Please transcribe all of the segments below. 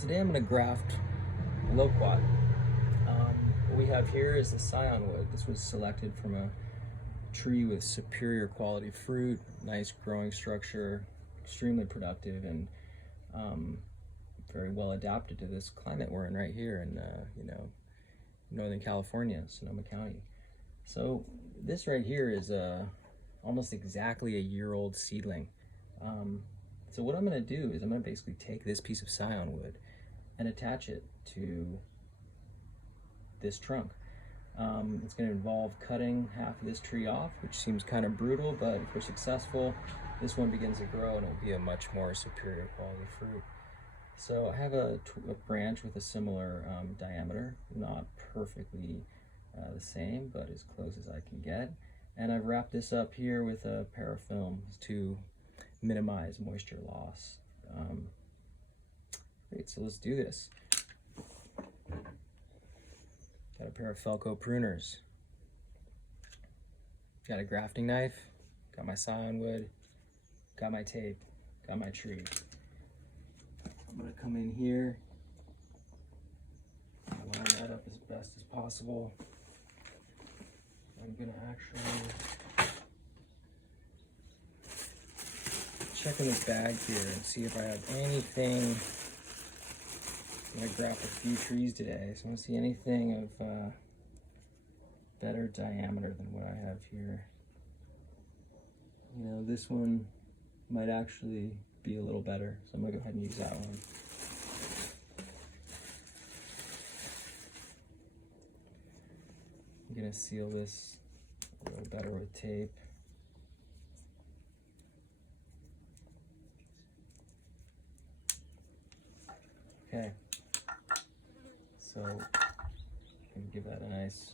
Today I'm going to graft loquat. What we have here is the scion wood. This was selected from a tree with superior quality fruit, nice growing structure, extremely productive, and very well adapted to this climate we're in right here in Northern California, Sonoma County. So this right here is almost exactly a year-old seedling. So what I'm going to do is I'm going to basically take this piece of scion wood and attach it to this trunk. It's going to involve cutting half of this tree off, which seems kind of brutal, but if we're successful, this one begins to grow and it will be a much more superior quality fruit. So I have a branch with a similar diameter, not perfectly the same, but as close as I can get. And I've wrapped this up here with a parafilm to minimize moisture loss. Great, so let's do this. Got a pair of Felco pruners. Got a grafting knife. Got my scion wood. Got my tape. Got my tree. I'm gonna come in here, line that up as best as possible. I'm gonna actually check in this bag here and see if I have anything. I'm gonna graft a few trees today, so I want to see anything of better diameter than what I have here. You know, this one might actually be a little better, so I'm gonna go ahead and use that one. I'm gonna seal this a little better with tape. Okay, so I'm gonna give that a nice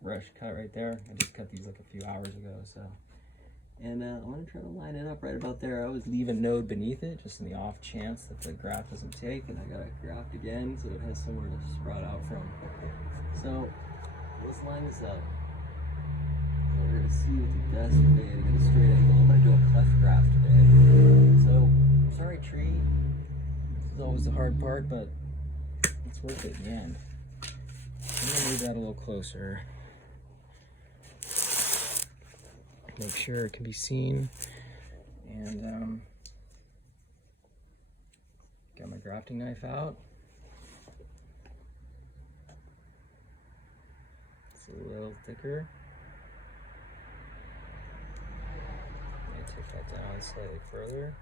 rush cut right there. I just cut these like a few hours ago, so. And I'm gonna try to line it up right about there. I always leave a node beneath it, just in the off chance that the graft doesn't take, and I gotta graft again so it has somewhere to sprout out from. So let's line this up. We're gonna see what the best way to get a straight angle. I'm gonna do a cleft graft today. So, sorry tree, this is always the hard part, but it's worth it in the end. I'm gonna move that a little closer. Make sure it can be seen. And got my grafting knife out. It's a little thicker. I'm gonna take that down slightly further.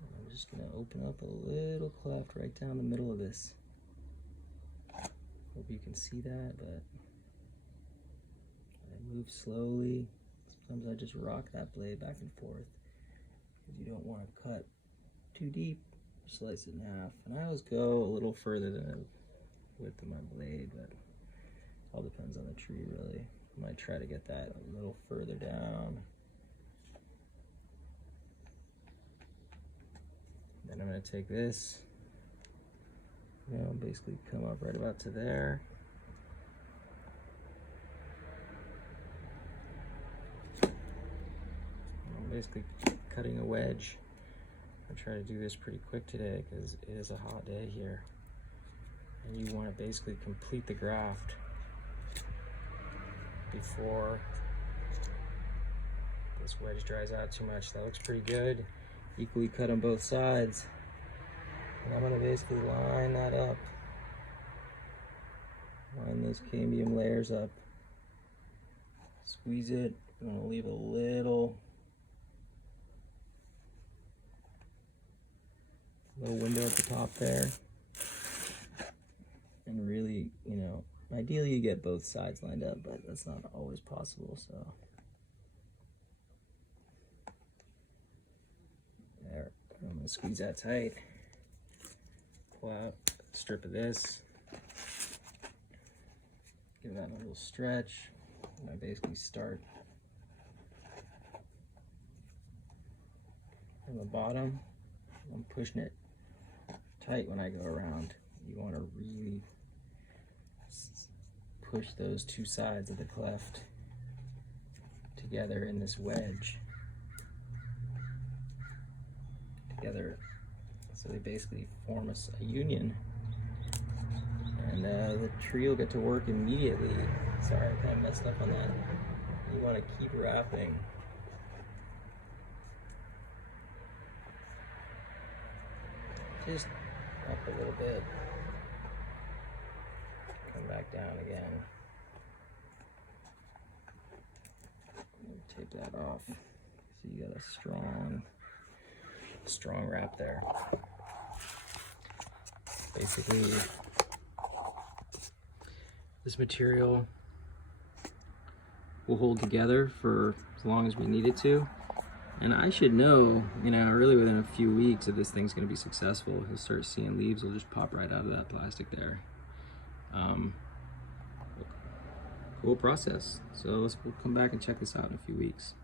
And I'm just gonna open up a little cleft right down the middle of this. Hope you can see that, but I move slowly. Sometimes I just rock that blade back and forth because you don't want to cut too deep, slice it in half. And I always go a little further than the width of my blade, but it all depends on the tree really. I might try to get that a little further down. Then I'm going to take this, basically come up right about to there. I'm basically cutting a wedge. I'm trying to do this pretty quick today because it is a hot day here. And you want to basically complete the graft before this wedge dries out too much. That looks pretty good. Equally cut on both sides. And I'm going to basically line that up. Line those cambium layers up. Squeeze it. I'm going to leave a little window at the top there. And really, ideally you get both sides lined up, but that's not always possible, so. There, I'm gonna squeeze that tight. Pull out a strip of this. Give that a little stretch. And I basically start from the bottom. I'm pushing it tight when I go around. You want to really push those two sides of the cleft together in this wedge. together, so they basically form a union, and the tree will get to work immediately. Sorry, I kind of messed up on that. You want to keep wrapping. Just up a little bit. Come back down again. Take that off. So you got a strong wrap there. Basically, this material will hold together for as long as we need it to. And I should know, really within a few weeks if this thing's gonna be successful. You'll start seeing leaves will just pop right out of that plastic there. Cool process. So we'll come back and check this out in a few weeks.